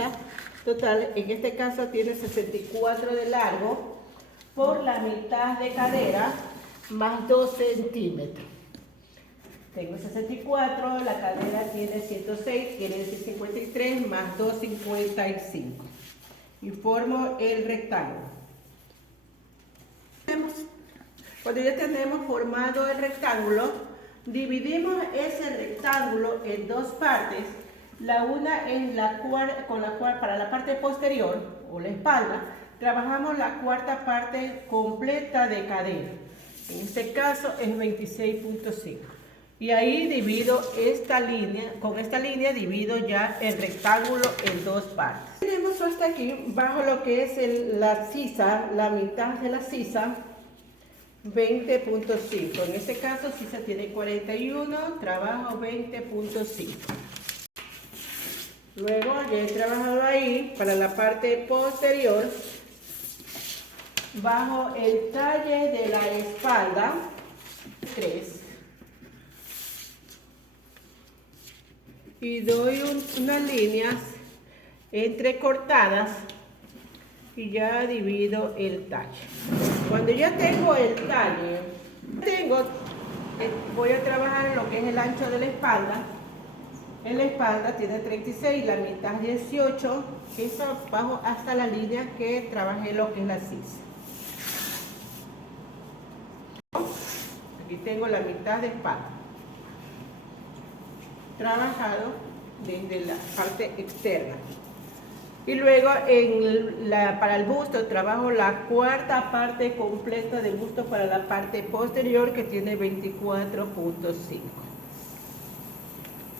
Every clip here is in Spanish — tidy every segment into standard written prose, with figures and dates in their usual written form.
mitad total, en este caso tiene 64 de largo por la mitad de cadera más 2 centímetros. Tengo 64, la cadera tiene 106, quiere decir 53 más 2, 55. Y formo el rectángulo. Cuando ya tenemos formado el rectángulo, dividimos ese rectángulo en dos partes. La una es para la parte posterior o la espalda, trabajamos la cuarta parte completa de cadera. En este caso es 26.5. Y ahí divido esta línea, con esta línea divido ya el rectángulo en dos partes. Tenemos hasta aquí, bajo lo que es la sisa, la mitad de la sisa, 20.5. En este caso sisa tiene 41, trabajo 20.5. Luego ya he trabajado ahí para la parte posterior, bajo el talle de la espalda, 3. Y doy unas líneas entrecortadas y ya divido el talle. Cuando ya tengo el talle, voy a trabajar lo que es el ancho de la espalda. En la espalda tiene 36, la mitad 18, eso bajo hasta la línea que trabajé lo que es la sisa. Aquí tengo la mitad de espalda trabajado desde la parte externa. Y luego para el busto trabajo la cuarta parte completa del busto para la parte posterior que tiene 24.5.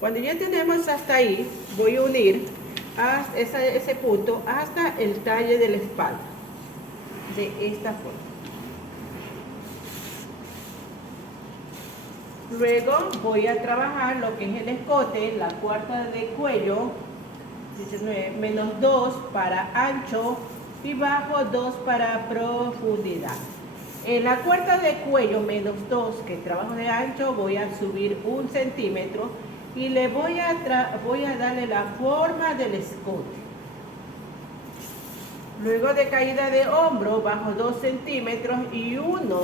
Cuando ya tenemos hasta ahí, voy a unir ese punto hasta el talle de la espalda, de esta forma. Luego voy a trabajar lo que es el escote, la cuarta de cuello, 19, menos 2 para ancho y bajo 2 para profundidad. En la cuarta de cuello menos 2 que trabajo de ancho voy a subir 1 centímetro y le voy a darle la forma del escote. Luego de caída de hombro bajo 2 centímetros y 1,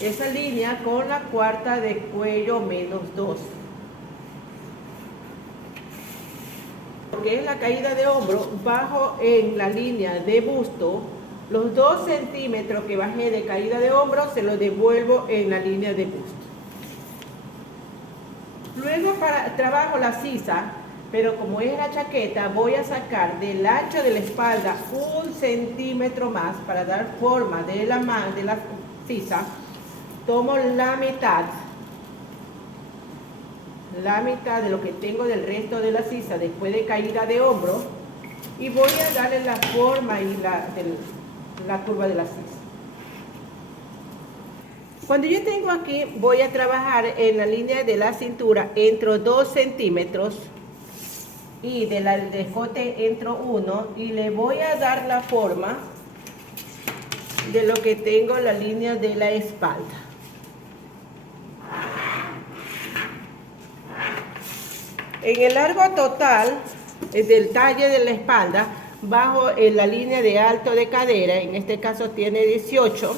esa línea con la cuarta de cuello menos 2. Porque es la caída de hombro, bajo en la línea de busto, los 2 centímetros que bajé de caída de hombro se los devuelvo en la línea de busto. Luego trabajo la sisa, pero como es la chaqueta, voy a sacar del ancho de la espalda 1 centímetro más para dar forma de la sisa. Tomo la mitad de lo que tengo del resto de la sisa después de caída de hombro y voy a darle la forma y la curva de la sisa. Cuando yo tengo aquí, voy a trabajar en la línea de la cintura, entro 2 centímetros y del escote entro 1 y le voy a dar la forma de lo que tengo la línea de la espalda. En el largo total del talle de la espalda, bajo en la línea de alto de cadera, en este caso tiene 18.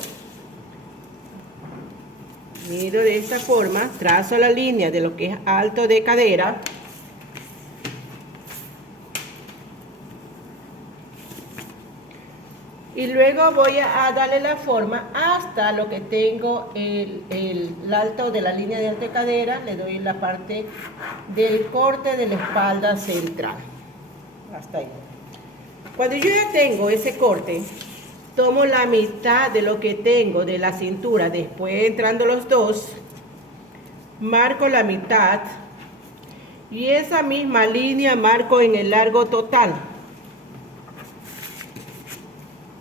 Miro de esta forma, trazo la línea de lo que es alto de cadera. Y luego voy a darle la forma hasta lo que tengo el alto de la línea de alta cadera. Le doy la parte del corte de la espalda central. Hasta ahí. Cuando yo ya tengo ese corte, tomo la mitad de lo que tengo de la cintura, después entrando los dos, marco la mitad y esa misma línea marco en el largo total.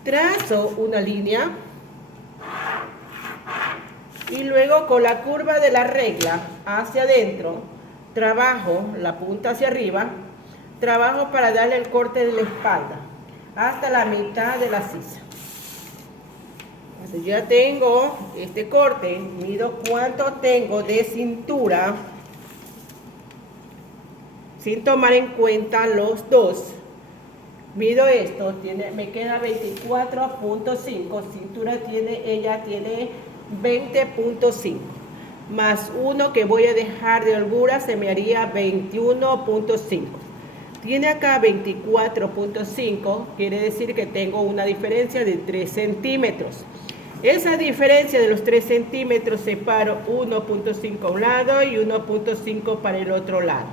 Trazo una línea y luego con la curva de la regla hacia adentro trabajo la punta hacia arriba, trabajo para darle el corte de la espalda hasta la mitad de la sisa. Entonces ya tengo este corte, mido cuánto tengo de cintura sin tomar en cuenta los dos. mido esto, me queda 24.5, cintura ella tiene 20.5, más uno que voy a dejar de holgura se me haría 21.5. Tiene acá 24.5, quiere decir que tengo una diferencia de 3 centímetros. Esa diferencia de los 3 centímetros separo 1.5 a un lado y 1.5 para el otro lado.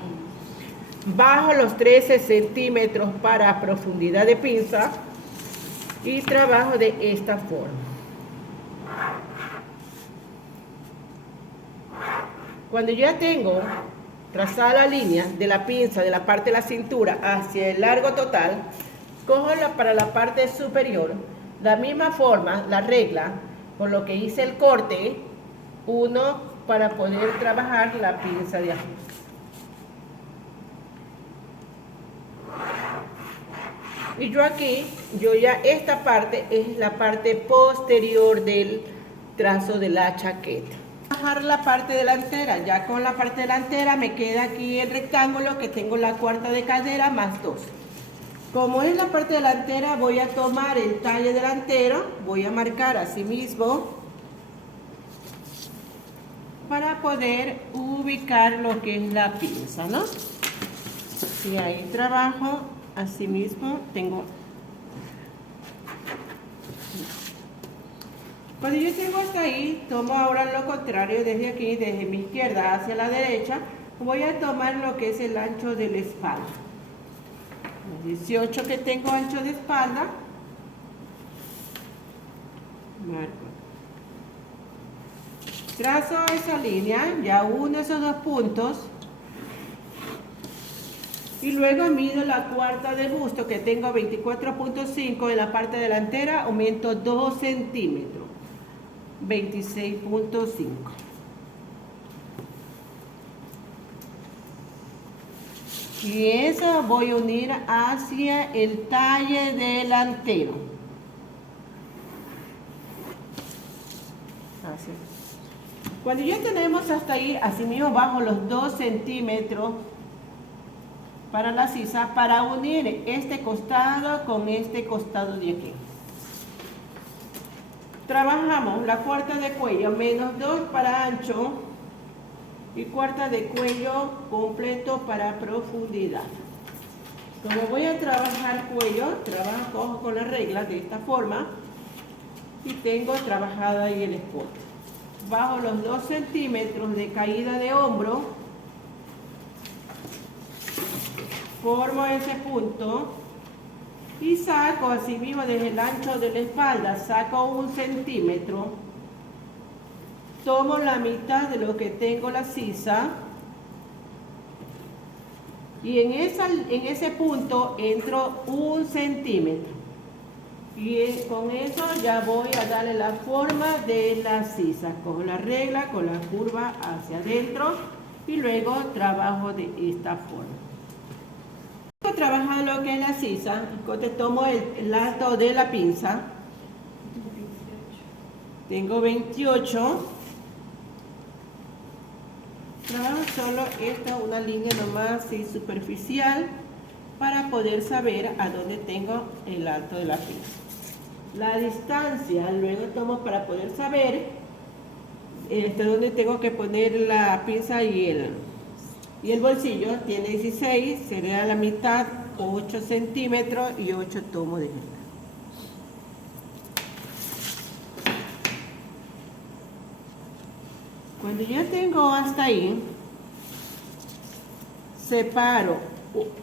Bajo los 13 centímetros para profundidad de pinza y trabajo de esta forma. Cuando ya tengo trazada la línea de la pinza de la parte de la cintura hacia el largo total, cojo para la parte superior, la misma forma, la regla, con lo que hice el corte, uno para poder trabajar la pinza de ajuste. Y yo aquí, esta parte es la parte posterior del trazo de la chaqueta. Bajar la parte delantera, ya con la parte delantera me queda aquí el rectángulo que tengo la cuarta de cadera más 2. Como es la parte delantera, voy a tomar el talle delantero, voy a marcar así mismo para poder ubicar lo que es la pinza, ¿no? Y ahí trabajo, así mismo tengo. Cuando yo tengo hasta ahí, tomo ahora lo contrario, desde aquí, desde mi izquierda hacia la derecha, voy a tomar lo que es el ancho de la espalda. 18 que tengo ancho de espalda, marco. Trazo esa línea, ya uno esos dos puntos. Y luego mido la cuarta de busto que tengo 24.5 en la parte delantera, aumento 2 centímetros, 26.5. Y eso voy a unir hacia el talle delantero. Así. Cuando ya tenemos hasta ahí, así mismo bajo los 2 centímetros para la sisa, para unir este costado con este costado de aquí. Trabajamos la cuarta de cuello menos 2 para ancho y cuarta de cuello completo para profundidad. Como voy a trabajar cuello, trabajo con la regla de esta forma y tengo trabajado ahí el escote. Bajo los 2 centímetros de caída de hombro, formo ese punto y saco así mismo desde el ancho de la espalda, saco 1 centímetro, tomo la mitad de lo que tengo la sisa y en ese punto entro 1 centímetro y con eso ya voy a darle la forma de la sisa, cojo la regla con la curva hacia adentro y luego trabajo de esta forma. Trabajando lo que es la sisa, tomo el alto de la pinza, tengo 28, trabajo solo esta, una línea nomás así superficial para poder saber a dónde tengo el alto de la pinza. La distancia luego tomo para poder saber hasta dónde tengo que poner la pinza y el bolsillo tiene 16, sería la mitad, 8 centímetros y 8 tomo de regla. Cuando ya tengo hasta ahí, separo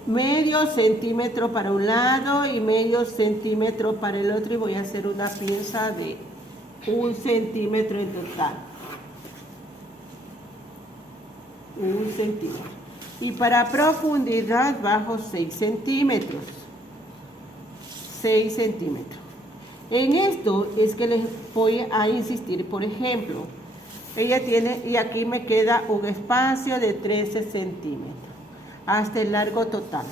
medio centímetro para un lado y medio centímetro para el otro y voy a hacer una pinza de 1 centímetro en total. 1 centímetro. Y para profundidad bajo 6 centímetros. 6 centímetros. En esto es que les voy a insistir, por ejemplo, ella tiene, y aquí me queda un espacio de 13 centímetros, hasta el largo total.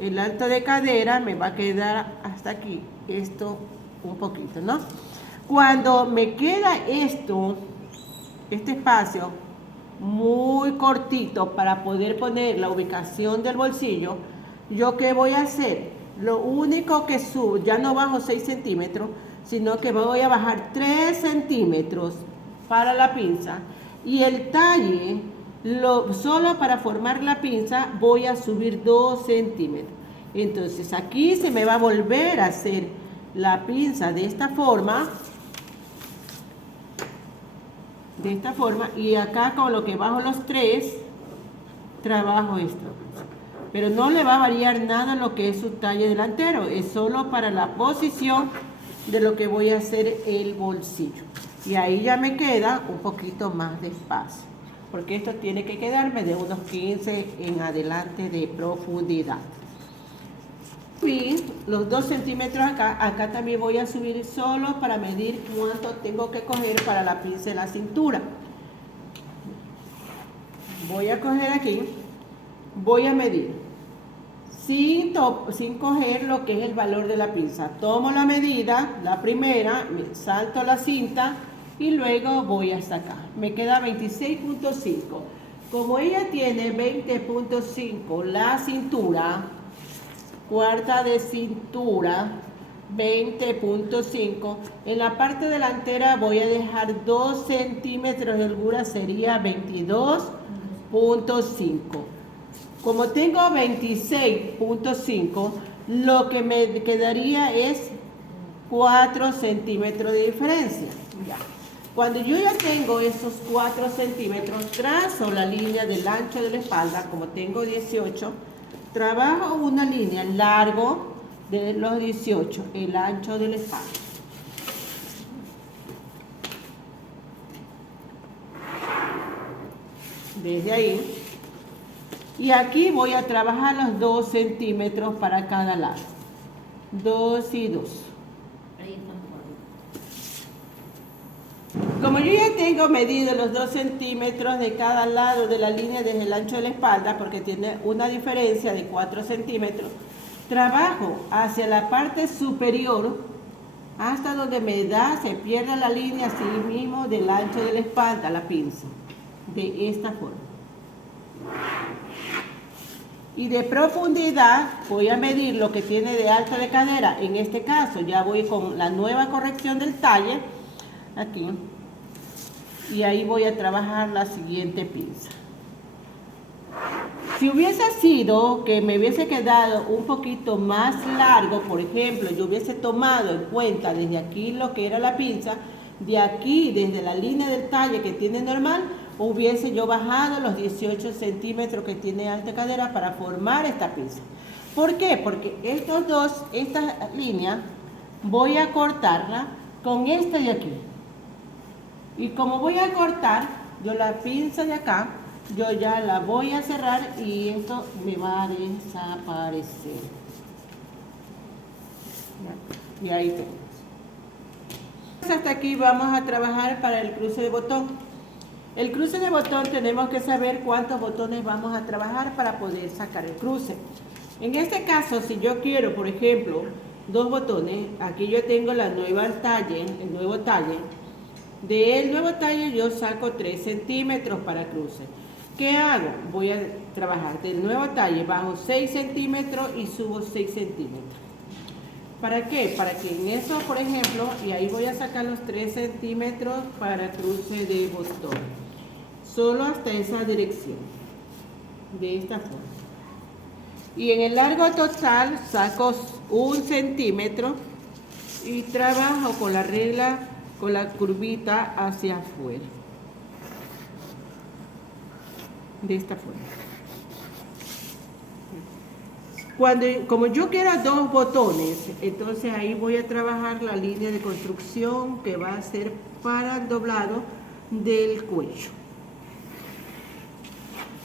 El alto de cadera me va a quedar hasta aquí, esto un poquito, ¿no? Cuando me queda este espacio muy cortito para poder poner la ubicación del bolsillo, ¿yo qué voy a hacer? Lo único que subo, ya no bajo 6 centímetros, sino que voy a bajar 3 centímetros para la pinza. Y el talle, solo para formar la pinza, voy a subir 2 centímetros. Entonces aquí se me va a volver a hacer la pinza de esta forma. Y acá con lo que bajo los 3, trabajo esto. Pero no le va a variar nada lo que es su talle delantero, es solo para la posición de lo que voy a hacer el bolsillo. Y ahí ya me queda un poquito más de espacio, porque esto tiene que quedarme de unos 15 en adelante de profundidad. Y los 2 centímetros acá también voy a subir solo para medir cuánto tengo que coger para la pinza de la cintura. Voy a coger aquí, voy a medir sin coger lo que es el valor de la pinza. Tomo la medida, la primera, salto la cinta y luego voy hasta acá. Me queda 26.5. Como ella tiene 20.5 la cintura, cuarta de cintura, 20.5, en la parte delantera voy a dejar 2 centímetros de holgura, sería 22.5. Como tengo 26.5, lo que me quedaría es 4 centímetros de diferencia. Ya. Cuando yo ya tengo esos 4 centímetros, trazo la línea del ancho de la espalda, como tengo 18, trabajo una línea largo de los 18, el ancho de la espalda. Desde ahí. Y aquí voy a trabajar los 2 centímetros para cada lado. 2 y 2. Como yo ya tengo medido los 2 centímetros de cada lado de la línea desde el ancho de la espalda, porque tiene una diferencia de 4 centímetros, trabajo hacia la parte superior hasta donde se pierda la línea así mismo del ancho de la espalda, la pinza, de esta forma. Y de profundidad voy a medir lo que tiene de alto de cadera. En este caso ya voy con la nueva corrección del talle aquí, y ahí voy a trabajar la siguiente pinza. Si hubiese sido que me hubiese quedado un poquito más largo, por ejemplo, yo hubiese tomado en cuenta desde aquí lo que era la pinza, de aquí desde la línea del talle que tiene normal, hubiese yo bajado los 18 centímetros que tiene alta cadera para formar esta pinza. ¿Por qué? Porque esta línea voy a cortarla con esta de aquí. Y como voy a cortar, yo la pinza de acá, yo ya la voy a cerrar y esto me va a desaparecer. Y ahí tenemos. Hasta aquí vamos a trabajar para el cruce de botón. El cruce de botón tenemos que saber cuántos botones vamos a trabajar para poder sacar el cruce. En este caso, si yo quiero, por ejemplo, 2 botones, aquí yo tengo el nuevo talle. Del nuevo talle yo saco 3 centímetros para cruce. ¿Qué hago? Voy a trabajar del nuevo talle, bajo 6 centímetros y subo 6 centímetros. ¿Para qué? Para que en eso, por ejemplo, y ahí voy a sacar los 3 centímetros para cruce de botón. Solo hasta esa dirección, de esta forma. Y en el largo total saco 1 centímetro y trabajo con la regla, con la curvita hacia afuera. De esta forma. Como yo quiero 2 botones, entonces ahí voy a trabajar la línea de construcción que va a ser para el doblado del cuello.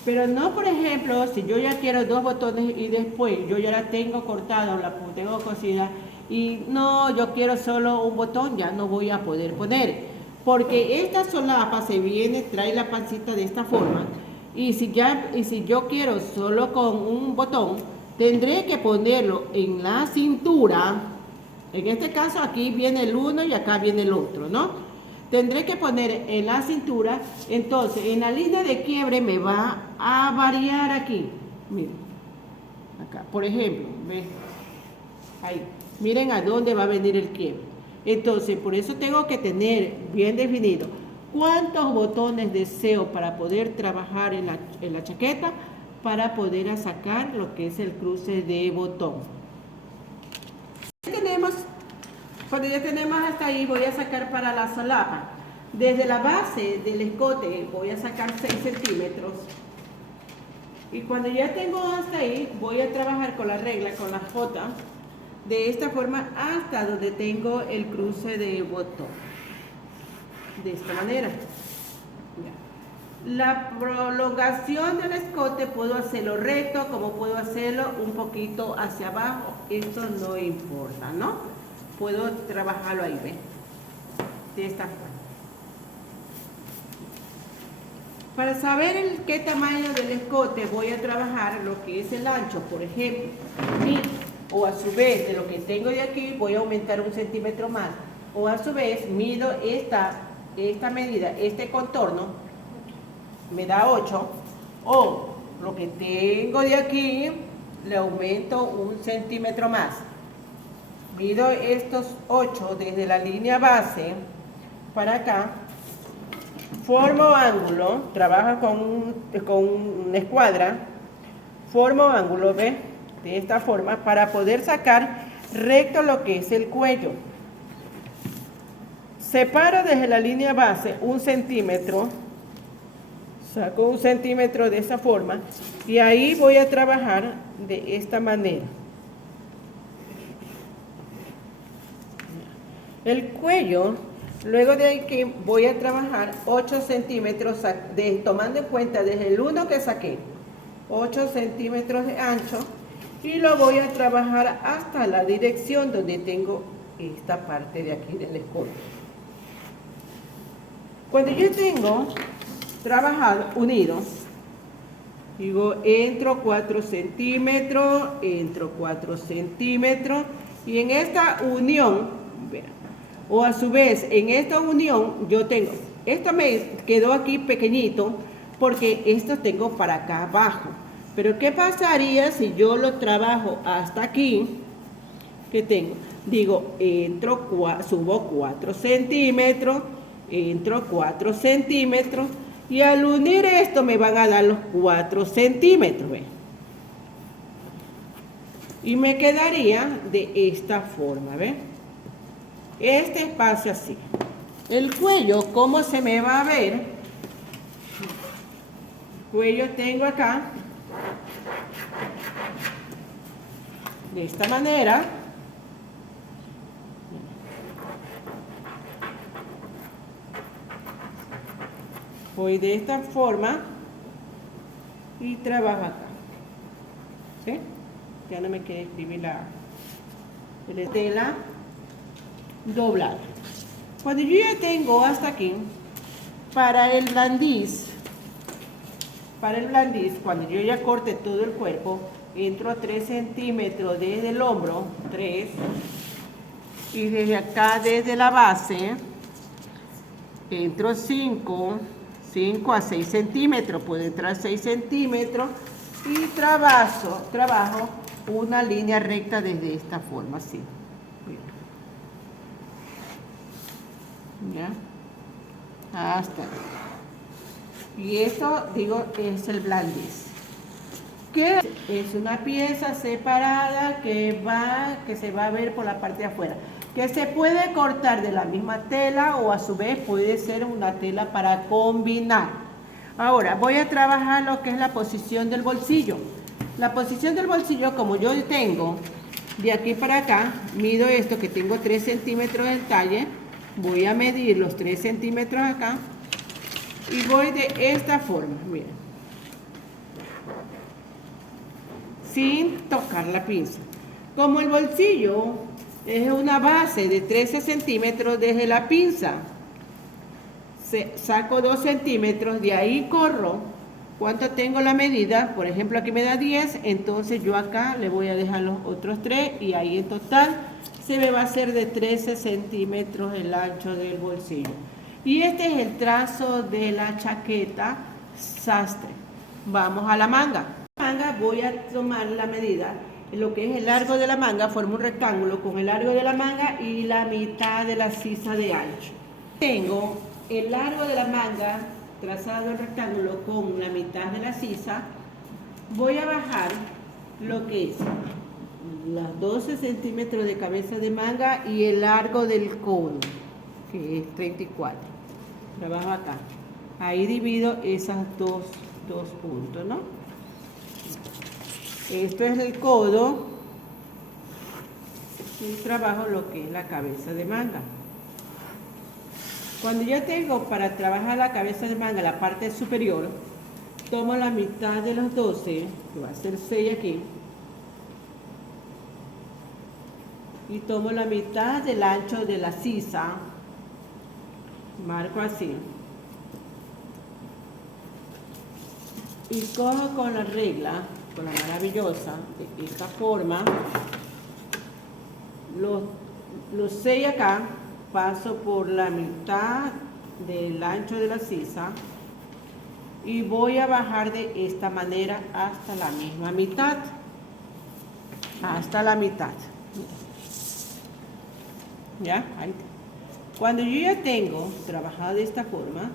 Pero no, por ejemplo, si yo ya quiero 2 botones y después yo ya la tengo cortada o la tengo cosida y no, yo quiero solo un botón, ya no voy a poder poner. Porque esta solapa trae la pancita de esta forma. Y si yo quiero solo con un botón, tendré que ponerlo en la cintura. En este caso aquí viene el uno y acá viene el otro, ¿no? Tendré que poner en la cintura, entonces en la línea de quiebre me va a variar aquí. Miren, acá, por ejemplo, ¿ves? Ahí. Miren a dónde va a venir el quiebre. Entonces, por eso tengo que tener bien definido cuántos botones deseo para poder trabajar en la chaqueta, para poder sacar lo que es el cruce de botón. Cuando ya tenemos hasta ahí, voy a sacar para la solapa. Desde la base del escote voy a sacar 6 centímetros. Y cuando ya tengo hasta ahí, voy a trabajar con la regla, con la J, de esta forma hasta donde tengo el cruce de botón. De esta manera. La prolongación del escote puedo hacerlo recto, como puedo hacerlo un poquito hacia abajo. Esto no importa, ¿no? Puedo trabajarlo ahí, ¿ven? De esta forma. Para saber qué tamaño del escote voy a trabajar lo que es el ancho, por ejemplo, o a su vez de lo que tengo de aquí voy a aumentar 1 centímetro más, o a su vez mido esta medida, este contorno me da 8, o lo que tengo de aquí le aumento 1 centímetro más. Mido estos 8 desde la línea base para acá, formo ángulo, trabajo con una escuadra, formo ángulo, ¿ve? De esta forma para poder sacar recto lo que es el cuello. Separo desde la línea base 1 centímetro, saco 1 centímetro de esa forma y ahí voy a trabajar de esta manera. El cuello, luego de ahí que voy a trabajar 8 centímetros, tomando en cuenta desde el 1 que saqué, 8 centímetros de ancho, y lo voy a trabajar hasta la dirección donde tengo esta parte de aquí del escote. Cuando yo tengo trabajado unido, digo, entro 4 centímetros, entro 4 centímetros, y en esta unión, o a su vez, en esta unión yo tengo, esto me quedó aquí pequeñito, porque esto tengo para acá abajo. Pero ¿qué pasaría si yo lo trabajo hasta aquí? ¿Qué tengo? Digo, subo 4 centímetros, entro 4 centímetros, y al unir esto me van a dar los 4 centímetros, ¿ven? Y me quedaría de esta forma, ¿ven? Este espacio así. El cuello, ¿cómo se me va a ver? El cuello tengo acá, de esta manera. Voy de esta forma y trabajo acá. ¿Sí? Ya no me quiere escribir la tela doblada. Cuando yo ya tengo hasta aquí, para el blandiz, cuando yo ya corte todo el cuerpo, entro a 3 centímetros desde el hombro, 3, y desde acá, desde la base, entro 5 a 6 centímetros, puedo entrar 6 centímetros, y trabajo una línea recta desde esta forma, así. ¿Ya? Hasta ahí. Y esto, digo, es el blandiz, que es una pieza separada que se va a ver por la parte de afuera, que se puede cortar de la misma tela o a su vez puede ser una tela para combinar. Ahora voy a trabajar lo que es la posición del bolsillo. La posición del bolsillo, como yo tengo de aquí para acá, mido esto que tengo 3 centímetros de talle, voy a medir los 3 centímetros acá y voy de esta forma, miren, sin tocar la pinza. Como el bolsillo es una base de 13 centímetros desde la pinza, saco 2 centímetros, de ahí corro cuánto tengo la medida. Por ejemplo, aquí me da 10, entonces yo acá le voy a dejar los otros 3 y ahí en total se me va a hacer de 13 centímetros el ancho del bolsillo. Y este es el trazo de la chaqueta sastre. Vamos a la manga. La manga voy a tomar la medida lo que es el largo de la manga, formo un rectángulo con el largo de la manga y la mitad de la sisa de ancho. Tengo el largo de la manga trazado el rectángulo con la mitad de la sisa. Voy a bajar lo que es los 12 centímetros de cabeza de manga y el largo del codo, que es 34. Trabajo acá. Ahí divido esos dos puntos, ¿no? Esto es el codo y trabajo lo que es la cabeza de manga. Cuando ya tengo para trabajar la cabeza de manga, la parte superior, tomo la mitad de los 12, que va a ser 6 aquí, y tomo la mitad del ancho de la sisa, marco así, y cojo con la regla, con la maravillosa, de esta forma, los 6 acá, paso por la mitad del ancho de la sisa y voy a bajar de esta manera hasta la misma mitad, hasta la mitad. ¿Ya? Ahí. Cuando yo ya tengo trabajado de esta forma,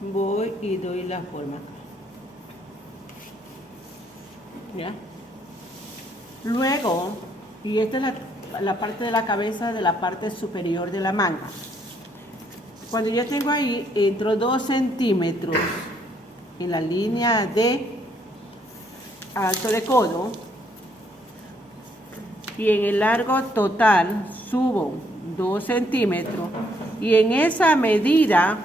voy y doy la forma acá. ¿Ya? Luego, y esta es la parte de la cabeza de la parte superior de la manga. Cuando ya tengo ahí, entro 2 centímetros en la línea de alto de codo y en el largo total subo 2 centímetros y en esa medida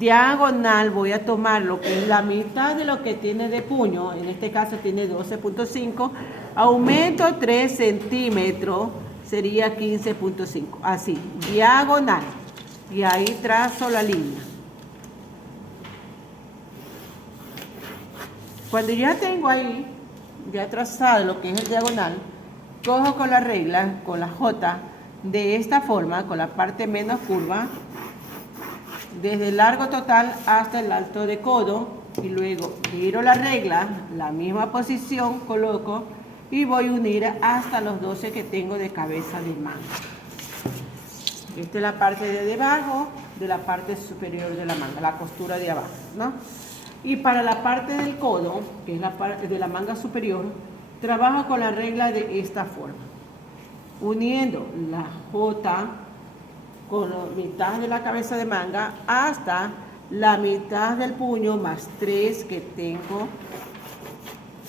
diagonal voy a tomar lo que es la mitad de lo que tiene de puño, en este caso tiene 12.5, aumento 3 centímetros, sería 15.5, así, diagonal, y ahí trazo la línea. Cuando ya tengo ahí, ya trazado lo que es el diagonal, cojo con la regla, con la J, de esta forma, con la parte menos curva, desde el largo total hasta el alto de codo, y luego giro la regla, la misma posición, coloco, y voy a unir hasta los 12 que tengo de cabeza de manga. Esta es la parte de debajo de la parte superior de la manga, la costura de abajo, ¿no? Y para la parte del codo, que es la parte de la manga superior, trabajo con la regla de esta forma, uniendo la J con la mitad de la cabeza de manga hasta la mitad del puño más 3 que tengo.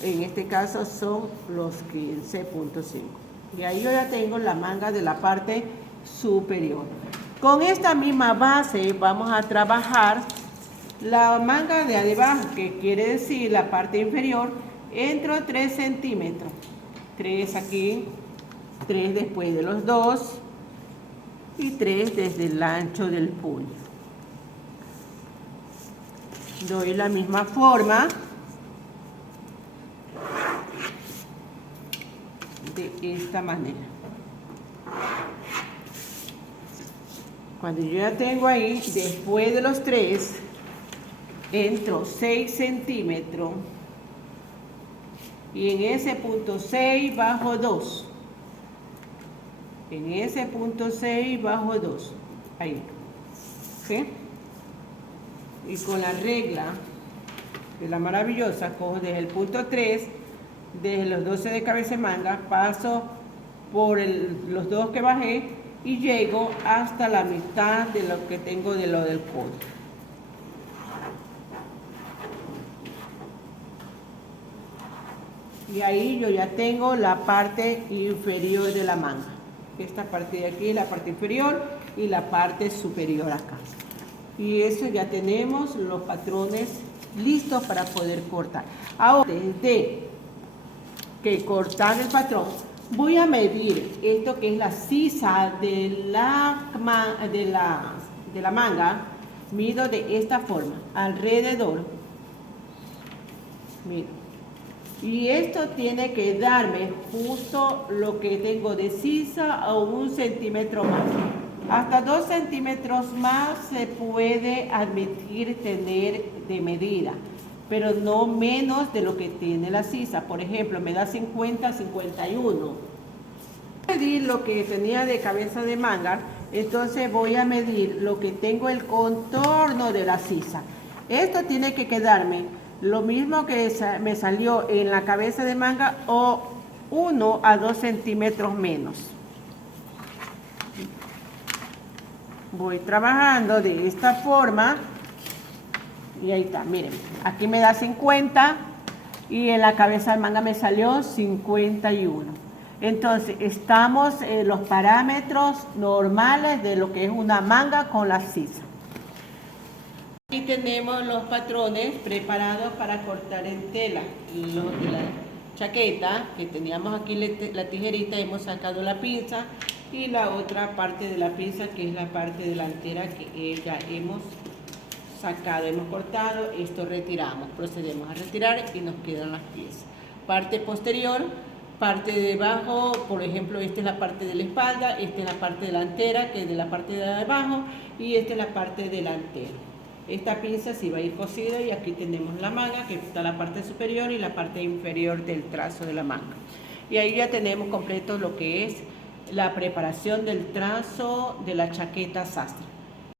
En este caso son los 15.5. Y ahí yo ya tengo la manga de la parte superior. Con esta misma base vamos a trabajar la manga de abajo, que quiere decir la parte inferior. Entro 3 centímetros. 3 aquí, 3 después de los 2 y 3 desde el ancho del puño. Doy la misma forma de esta manera. Cuando yo ya tengo ahí, después de los 3, entro 6 centímetros y en ese punto 6 bajo 2. En ese punto 6 bajo 2. Ahí. ¿Sí? Y con la regla de la maravillosa, cojo desde el punto 3, desde los 12 de cabeza de manga, paso por los 2 que bajé y llego hasta la mitad de lo que tengo de lo del codo. Y ahí yo ya tengo la parte inferior de la manga. Esta parte de aquí es la parte inferior y la parte superior acá. Y eso ya tenemos los patrones listos para poder cortar. Ahora, desde que cortar el patrón, voy a medir esto que es la sisa de la manga. Mido de esta forma, alrededor. Miro. Y esto tiene que darme justo lo que tengo de sisa a 1 centímetro más. Hasta 2 centímetros más se puede admitir tener de medida. pero no menos de lo que tiene la sisa. Por ejemplo, me da 50, 51. Medir lo que tenía de cabeza de manga, entonces voy a medir lo que tengo el contorno de la sisa. Esto tiene que quedarme lo mismo que me salió en la cabeza de manga o 1 a 2 centímetros menos. Voy trabajando de esta forma y ahí está, miren, aquí me da 50 y en la cabeza de manga me salió 51. Entonces, estamos en los parámetros normales de lo que es una manga con la sisa. Aquí tenemos los patrones preparados para cortar en tela. Los de la chaqueta, que teníamos aquí la tijerita, hemos sacado la pinza y la otra parte de la pinza, que es la parte delantera que ya hemos sacado, hemos cortado, esto retiramos, procedemos a retirar y nos quedan las piezas. Parte posterior, parte de debajo, por ejemplo, esta es la parte de la espalda, esta es la parte delantera, que es de la parte de abajo, y esta es la parte delantera. Esta pinza sí va a ir cosida y aquí tenemos la manga, que está la parte superior y la parte inferior del trazo de la manga. Y ahí ya tenemos completo lo que es la preparación del trazo de la chaqueta sastre.